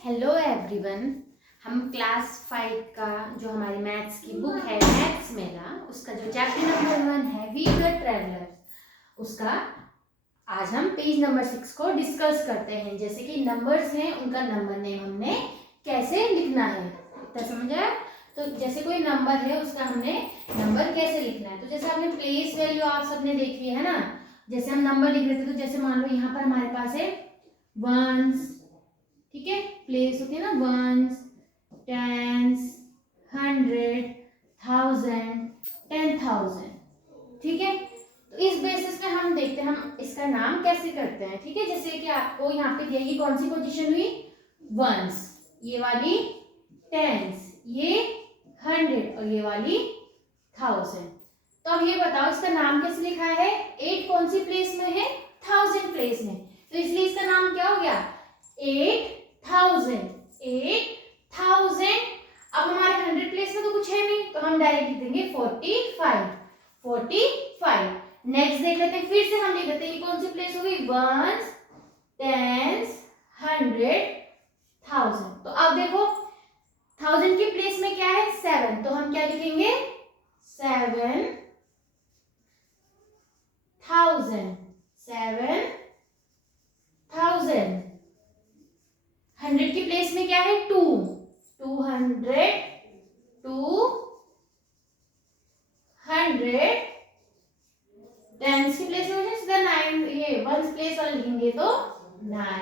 Hello everyone. हम class 5 का जो हमारी मैथ्स की बुक है मैथ्स मेला, उसका जो चैप्टर नंबर 1 है वी द ट्रैवलर, उसका आज हम पेज नंबर 6 को डिस्कस करते हैं। जैसे कि नंबर्स हैं, उनका नंबर नेम हमने कैसे लिखना है, इतना समझ आया? तो जैसे कोई नंबर है उसका हमने नंबर कैसे लिखना है। तो जैसे आपने प्लेस वैल्यू आप सबने देखी है ना, जैसे हम नंबर लिख रहे थे, तो जैसे मान लो यहाँ पर हमारे पास है वंस, ठीक है, प्लेस होती है ना, वंस, टेंस, 100, 1000, 10,000, ठीक है। तो इस बेसिस पे हम देखते हैं हम इसका नाम कैसे करते हैं, ठीक है। जैसे कि आपको यहाँ पे दिया, ये कौन सी पोजीशन हुई, वंस, ये वाली टेंस, ये 100 और ये वाली 1000। तो अब ये बताओ इसका नाम कैसे लिखा है। 8 कौन सी प्लेस में है, 1000 प्लेस में, तो इसलिए इसका नाम क्या हो गया, 8,000, 8,000। अब हमारे 100 प्लेस में तो कुछ है नहीं, तो हम डायरेक्ट लिख देंगे 45, 45। नेक्स्ट देख लेते हैं, फिर से हम लिख देते हैं, ये कौन सी प्लेस होगी, वंस, टेंस, 100, 1000। तो अब देखो 1000 की प्लेस में क्या है, 7, तो हम क्या लिखेंगे, 7,000, 7,000। 100 की प्लेस में क्या है, 2, 200, 200। टेंस की प्लेस में सीधा 9, ये वंस प्लेस वाला लिखेंगे तो 9।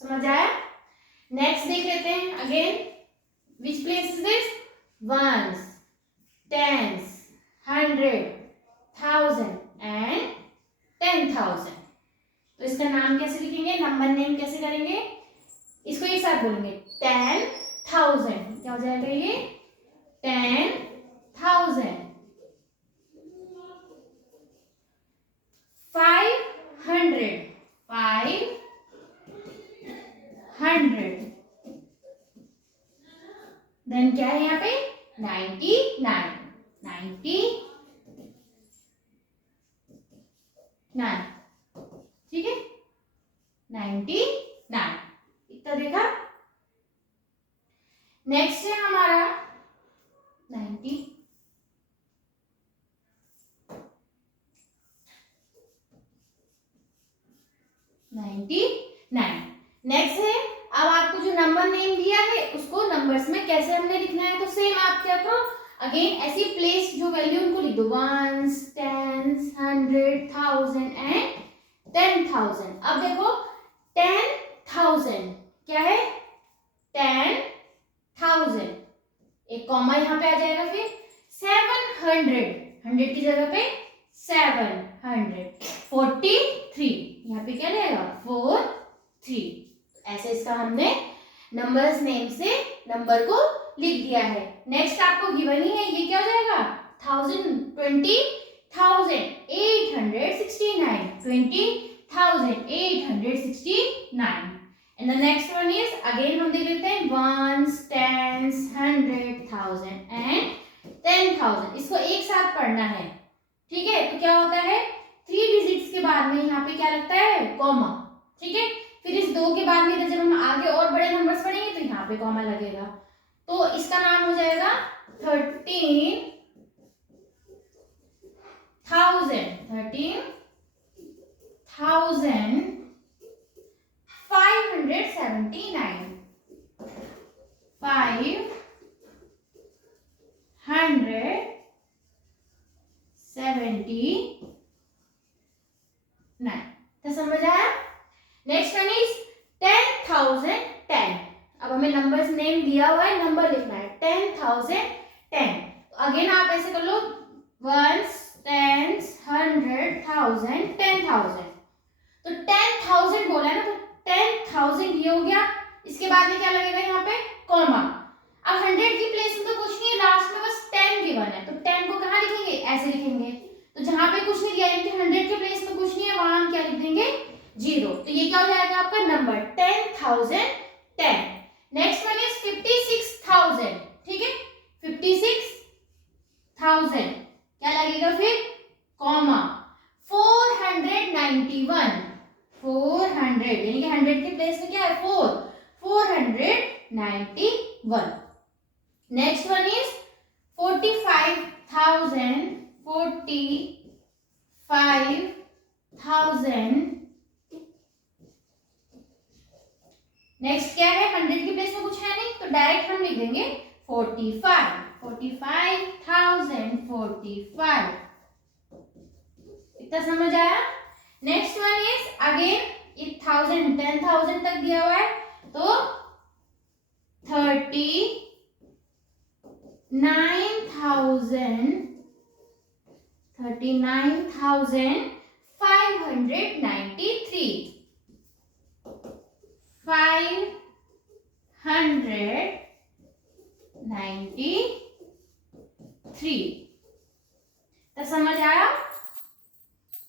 समझ आया? नेक्स्ट देख लेते हैं again, which place is this, ones, tens, 100, 1000 and 10,000। तो इसका नाम कैसे लिखेंगे, नंबर नेम कैसे करेंगे, इसको एक साथ बोलेंगे 10,000। क्या हो जाएगा ये, 10,000। 500, 500। देन क्या है यहाँ पे, 99, 99, ठीक है, 99। इतना देखा। नेक्स्ट है हमारा 99। नेक्स्ट है, अब आपको जो नंबर नेम दिया है उसको नंबर्स में कैसे हमने लिखना है। तो सेम आप क्या करो, अगेन ऐसी प्लेस जो वैल्यू उनको लिख दो, वंस, टेंस, 100, 1000 एंड 10,000। अब देखो 10,000 क्या है, 10,000, एक कॉमा यहाँ पे आ जाएगा, फिर 700, 100 की जगह पे 700, 43, यहाँ पे क्या रहेगा, 43। ऐसे इसका हमने नंबर्स नेम से नंबर को लिख दिया है। नेक्स्ट आपको गिवन ही है, ये क्या हो जाएगा, 20,869, 20,869। And the next one is again हम देख लेते हैं, वंस, टेंस, 100, 1000 एंड 10,000। इसको एक साथ पढ़ना है, ठीक है। तो क्या होता है, 3 डिजिट्स के बाद में यहाँ पे क्या लगता है, कॉमा, ठीक है। फिर इस 2 के बाद में जब हम आगे और बड़े नंबर्स पढ़ेंगे तो यहाँ पे कॉमा लगेगा। तो इसका नाम हो जाएगा 13,579, 579। तो समझ आया? Next one is 10,010। अब हमें नंबर्स नेम दिया हुआ है, नंबर लिखना है, 10,010। अगेन आप ऐसे कर लो, वंस, टेंस, 100, 1000, 10,000। तो 10,000 बोला है ना, तो 10,000 ये हो गया, इसके बाद में क्या लगेगा यहाँ पे, कॉमा। अब 100 की प्लेस में तो कुछ नहीं है, लास्ट में बस 10 गिवन है, तो 10 को कहाँ लिखेंगे, ऐसे लिखेंगे। तो जहां पे कुछ नहीं दिया, यानी कि 100 के प्लेस में कुछ नहीं है, वहां हम क्या लिख देंगे, 0। तो ये क्या हो जाएगा आपका नंबर 10,010। नेक्स्ट वन इज 56,000, ठीक है, 56,000 क्या लगेगा फिर, कॉमा। 491, 491, यानी कि 100 के प्लेस में क्या है 4, 491. Next one is 45,000. नेक्स्ट क्या है 100 के प्लेस में कुछ है नहीं तो डायरेक्ट हम लिख देंगे 45,045. इतना समझ आया. नेक्स्ट वन इज अगेन ये 10,000 तक दिया हुआ है तो 39,593. 593. तो समझ आया.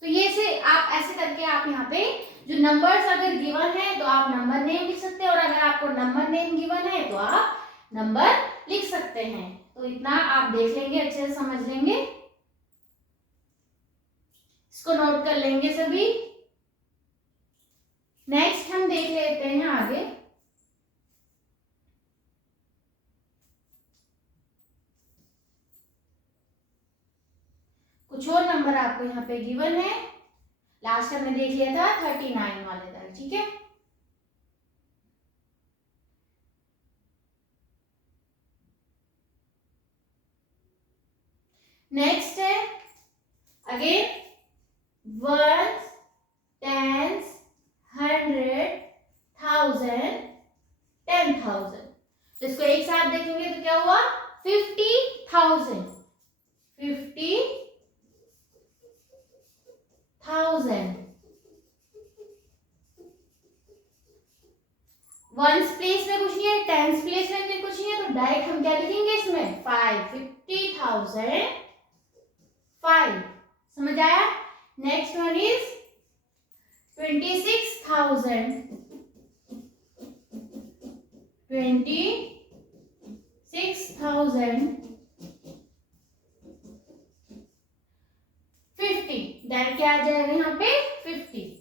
तो ये से आप ऐसे करके आप यहाँ पे जो नंबर्स अगर गिवन है तो आप नंबर नेम लिख सकते हैं और अगर आपको नंबर नेम गिवन है तो आप नंबर लिख सकते हैं. तो इतना आप देख लेंगे, अच्छे से समझ लेंगे, इसको नोट कर लेंगे सभी. नेक्स्ट हम देख लेते हैं आगे. कुछ और नंबर आपको यहाँ पे गिवन है. लास्ट हमने देख लिया था 39 वाले तक. ठीक है. नेक्स्ट है अगेन 1s, 10s, 100, 1000, 10,000. तो इसको एक साथ देखेंगे तो क्या हुआ 50,000. 50,000. वंस प्लेस में कुछ नहीं है, टेंस प्लेस में कुछ नहीं है तो डायरेक्ट हम क्या लिखेंगे इसमें 50,005. समझ आया. Next one is 26,000. 50. डायरेक्ट क्या आ जाएगा यहाँ पे 50.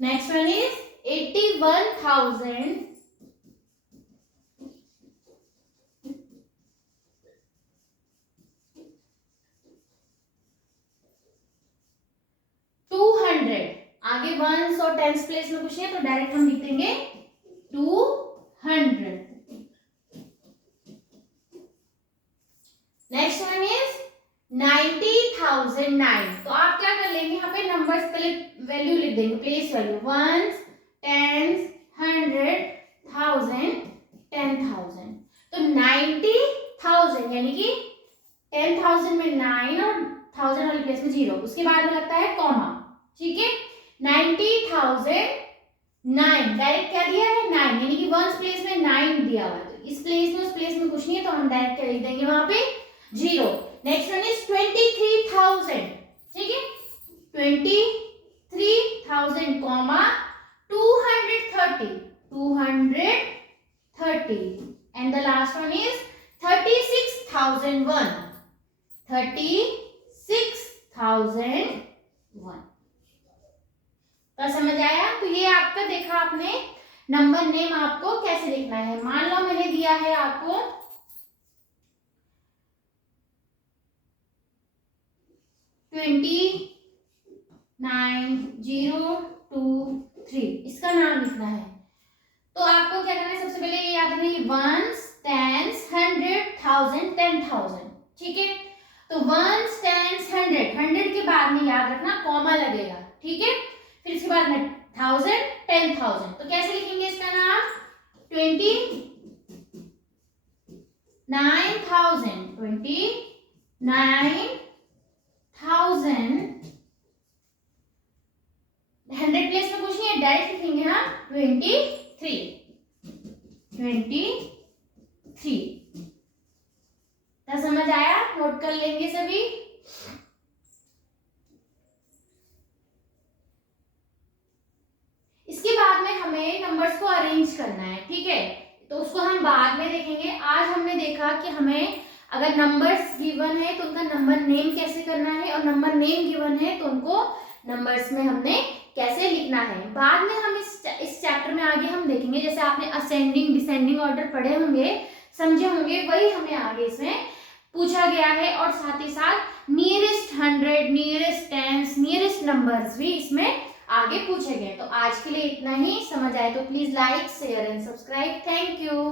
Next one is 81,000. 200. आगे वंस और टेंस प्लेस में कुछ है तो डायरेक्ट हम लिख देंगे 200. Next one is 90,009. तो आप क्या कर लेंगे यहाँ पे नंबर्स पहले वैल्यू लिख देंगे, प्लेस वैल्यू वंस, टेंस, 100, 1000, 10,000. तो 90,000 यानी कि 10,000 में 9 और 1000 वाले प्लेस में 0, उसके बाद में लगता है कॉमा. ठीक है. 90,009 डायरेक्ट क्या दिया है 9 यानी कि वंस प्लेस में 9 दिया हुआ है तो इस प्लेस में उस प्लेस में कुछ नहीं है तो हम डायरेक्ट क्या लिख देंगे वहां पे 0. Next one is 23,000. ठीक है. 23,000 comma 230. 230 and the last one is 36,001. 36,001. तो समझ आया. तो ये आपका देखा आपने नंबर नेम आपको कैसे लिखना है. मान लो मैंने दिया है आपको 29,023. इसका नाम लिखना है तो आपको क्या करना है सबसे पहले ये याद रखना वंस, टेंस, 100, 1000, 10,000. ठीक है. तो वंस, टेंस, 100 के बाद में याद रखना कॉमा लगेगा. ठीक है. फिर इसके बाद में 1000, 10,000. तो कैसे लिखेंगे इसका नाम 29,000. 29,000. 100 प्लेस में कुछ नहीं है डायरेक्ट लिखेंगे हम 23. तो समझ आया. नोट कर लेंगे सभी. इसके बाद में हमें नंबर्स को अरेंज करना है. ठीक है. तो उसको हम बाद में देखेंगे. आज हमने देखा कि हमें अगर नंबर्स गिवन है तो उनका नंबर नेम कैसे करना है और नंबर नेम गिवन है तो उनको नंबर्स में हमने कैसे लिखना है। बाद में हम इस चैप्टर में आगे हम देखेंगे, जैसे आपने असेंडिंग डिसेंडिंग ऑर्डर पढ़े होंगे, समझे होंगे, वही हमें आगे इसमें पूछा गया है। और साथ ही साथ nearest 100, nearest tense, nearest numbers भी इसमें आगे पूछे गए। तो आज के लिए इतना ही। समझ आए तो please like share and subscribe. Thank you.